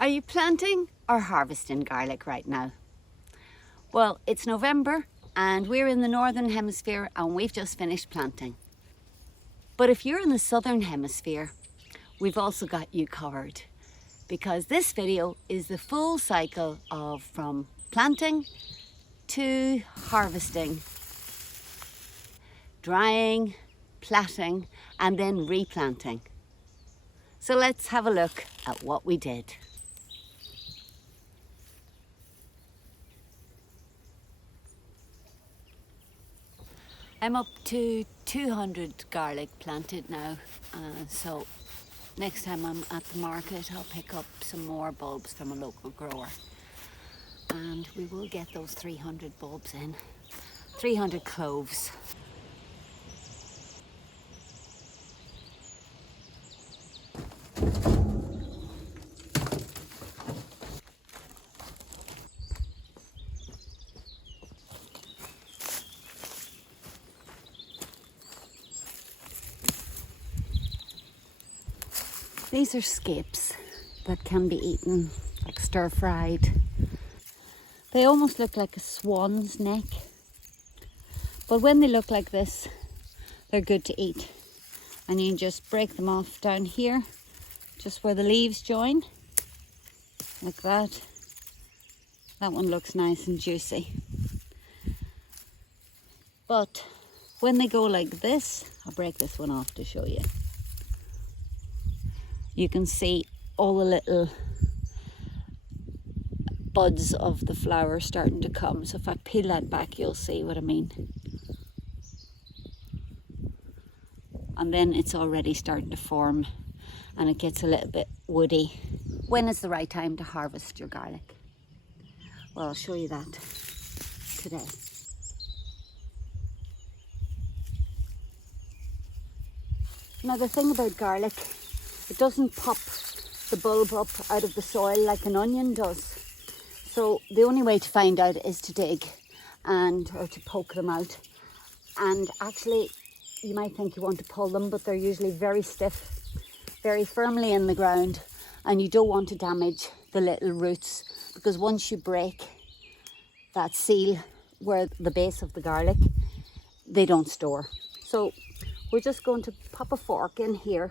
Are you planting or harvesting garlic right now? Well, it's November and we're in the Northern Hemisphere and we've just finished planting. But if you're in the Southern Hemisphere, we've also got you covered, because this video is the full cycle of from planting to harvesting, drying, plaiting, and then replanting. So let's have a look at what we did. I'm up to 200 garlic planted now, so next time I'm at the market I'll pick up some more bulbs from a local grower and we will get those 300 bulbs in, 300 cloves. These are scapes that can be eaten, like stir-fried. They almost look like a swan's neck, but when they look like this, they're good to eat. And you can just break them off down here, just where the leaves join, like that. That one looks nice and juicy. But when they go like this, I'll break this one off to show you. You can see all the little buds of the flower starting to come. So if I peel that back, you'll see what I mean. And then it's already starting to form and it gets a little bit woody. When is the right time to harvest your garlic? Well, I'll show you that today. Now the thing about garlic, it doesn't pop the bulb up out of the soil like an onion does. So the only way to find out is to dig or to poke them out. And actually, you might think you want to pull them, but they're usually very stiff, very firmly in the ground. And you don't want to damage the little roots, because once you break that seal where the base of the garlic, they don't store. So we're just going to pop a fork in here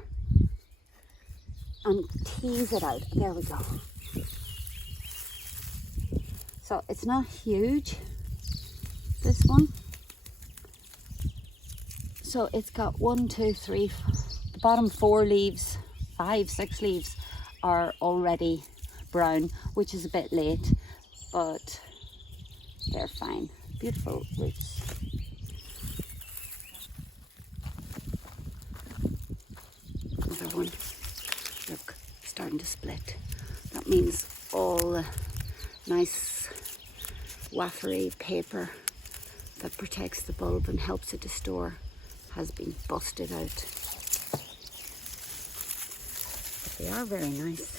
and tease it out. There we go. So it's not huge, this one. So it's got 1, 2, 3, the bottom 4 leaves, 5, 6 leaves are already brown, which is a bit late, but they're fine. Beautiful roots. Another one. Look, starting to split. That means all the nice wafery paper that protects the bulb and helps it to store has been busted out. But they are very nice.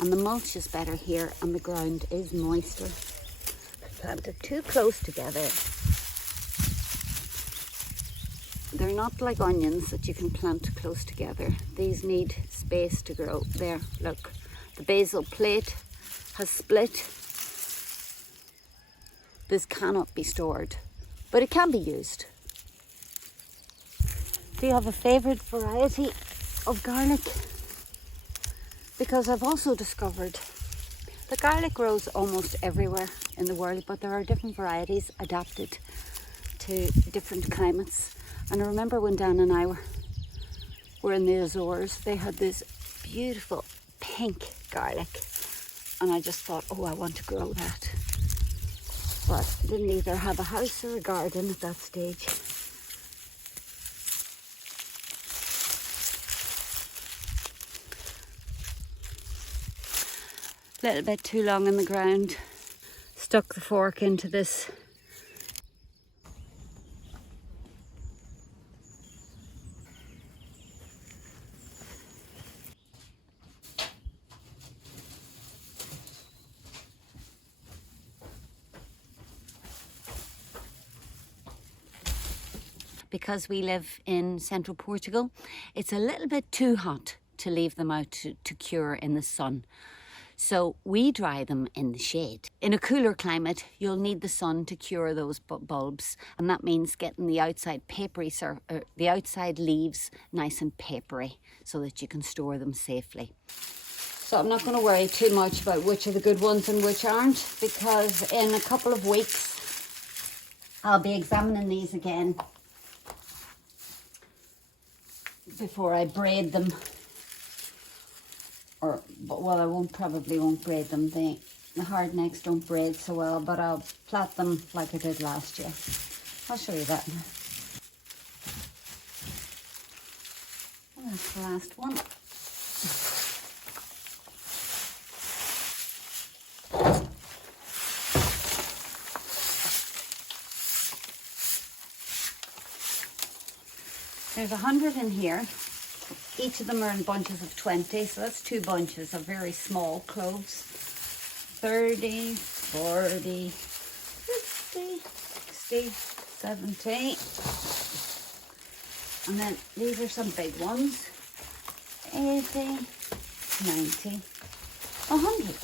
And the mulch is better here and the ground is moister. I planted too close together. They're not like onions that you can plant close together. These need space to grow. There, look, the basal plate has split. This cannot be stored, but it can be used. Do you have a favourite variety of garlic? Because I've also discovered that garlic grows almost everywhere in the world, but there are different varieties adapted to different climates. And I remember when Dan and I were in the Azores, they had this beautiful pink garlic. And I just thought, oh, I want to grow that. But I didn't either have a house or a garden at that stage. A little bit too long in the ground. Stuck the fork into this. Because we live in central Portugal, it's a little bit too hot to leave them out to cure in the sun. So we dry them in the shade. In a cooler climate, you'll need the sun to cure those bulbs, and that means getting the outside the outside leaves nice and papery so that you can store them safely. So I'm not going to worry too much about which are the good ones and which aren't, because in a couple of weeks I'll be examining these again before I braid them. Well, probably won't braid them. The hard necks don't braid so well, but I'll plait them like I did last year. I'll show you that now. And that's the last one. There's 100 in here. Each of them are in bunches of 20, so that's 2 bunches of very small cloves. 30, 40, 50, 60, 70. And then these are some big ones. 80, 90, 100.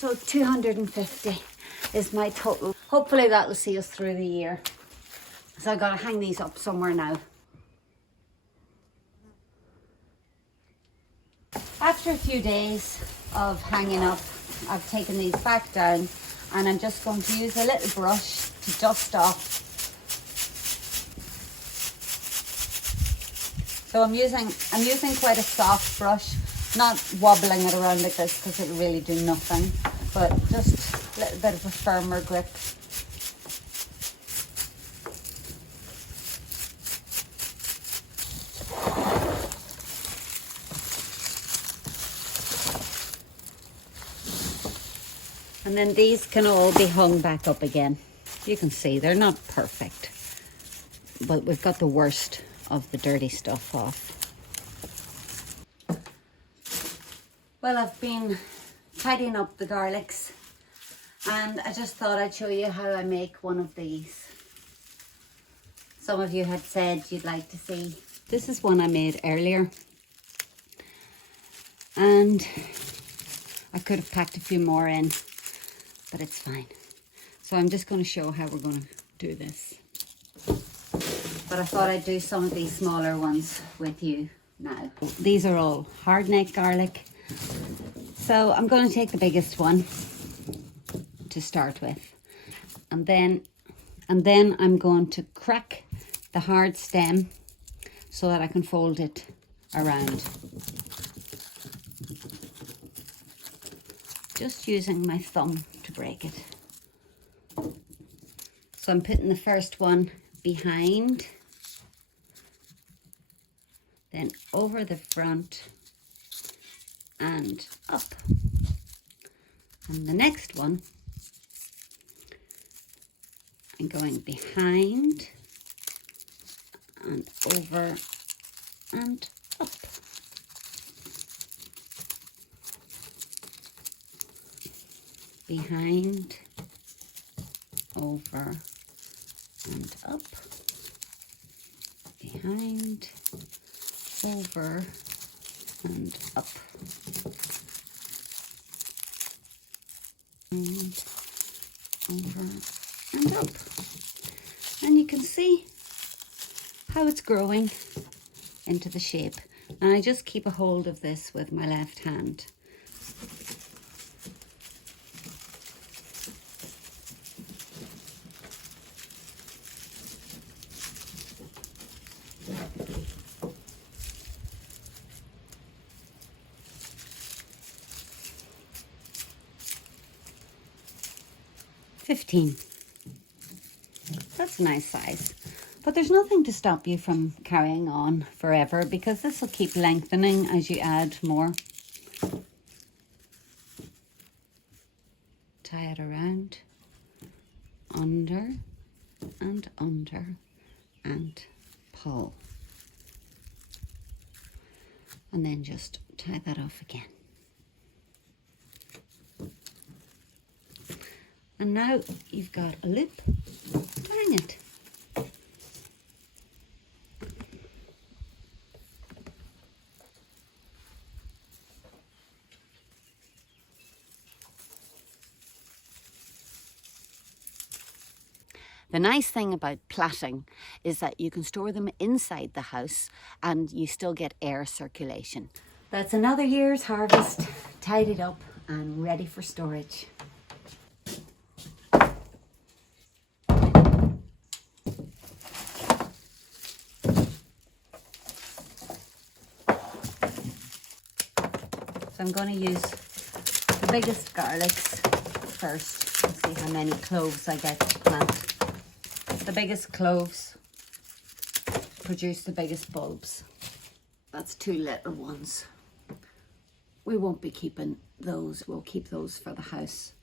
So 250 is my total. Hopefully that will see us through the year. So I've got to hang these up somewhere now. After a few days of hanging up, I've taken these back down, and I'm just going to use a little brush to dust off. So I'm using quite a soft brush, not wobbling it around like this because it'll really do nothing, but just a little bit of a firmer grip. And then these can all be hung back up again. You can see they're not perfect, but we've got the worst of the dirty stuff off. Well, I've been tidying up the garlics, and I just thought I'd show you how I make one of these. Some of you had said you'd like to see. This is one I made earlier, and I could have packed a few more in, but it's fine. So I'm just going to show how we're going to do this. But I thought I'd do some of these smaller ones with you now. These are all hard neck garlic. So I'm going to take the biggest one to start with. And then I'm going to crack the hard stem so that I can fold it around. Just using my thumb to break it. So I'm putting the first one behind, then over the front and up. And the next one, I'm going behind and over and up. Behind, over and up, behind, over and up, and over and up. And you can see how it's growing into the shape. And I just keep a hold of this with my left hand. That's a nice size, but there's nothing to stop you from carrying on forever, because this will keep lengthening as you add more. Tie it around, under and under, and pull, and then just tie that off again. And now you've got a loop to hang it. The nice thing about plaiting is that you can store them inside the house and you still get air circulation. That's another year's harvest, tidied up and ready for storage. So I'm going to use the biggest garlics first and see how many cloves I get to plant. The biggest cloves produce the biggest bulbs. That's 2 little ones. We won't be keeping those, we'll keep those for the house.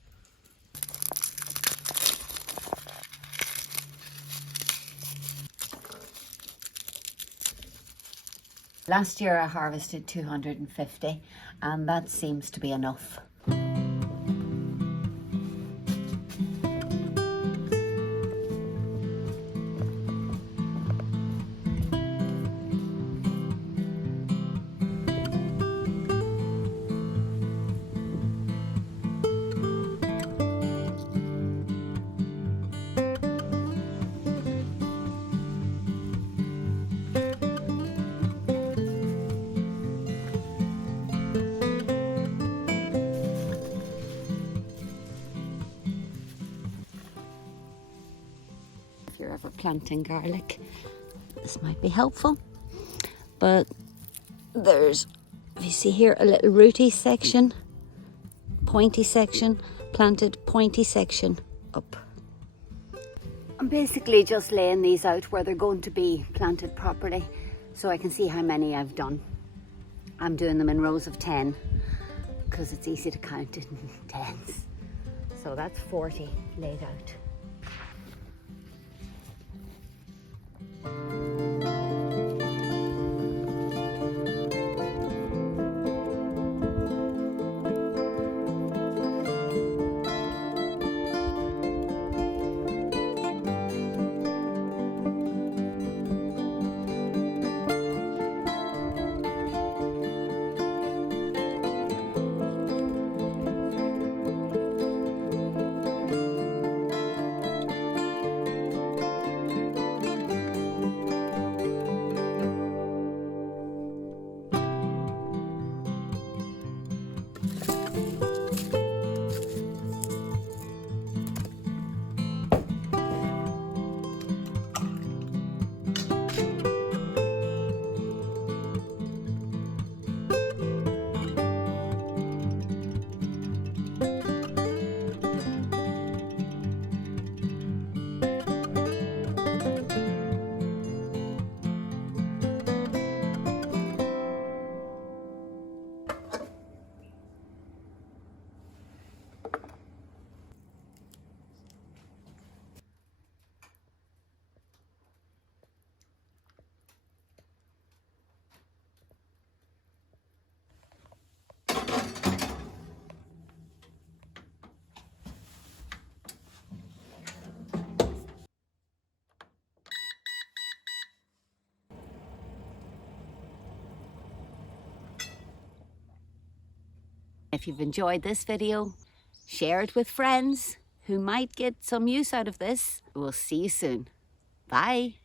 Last year I harvested 250 and that seems to be enough. If you're ever planting garlic, this might be helpful. But there's, if you see here, a little rooty section, pointy section, planted pointy section up. I'm basically just laying these out where they're going to be planted properly so I can see how many I've done. I'm doing them in rows of 10 because it's easy to count in tens. So that's 40 laid out. If you've enjoyed this video, share it with friends who might get some use out of this. We'll see you soon. Bye.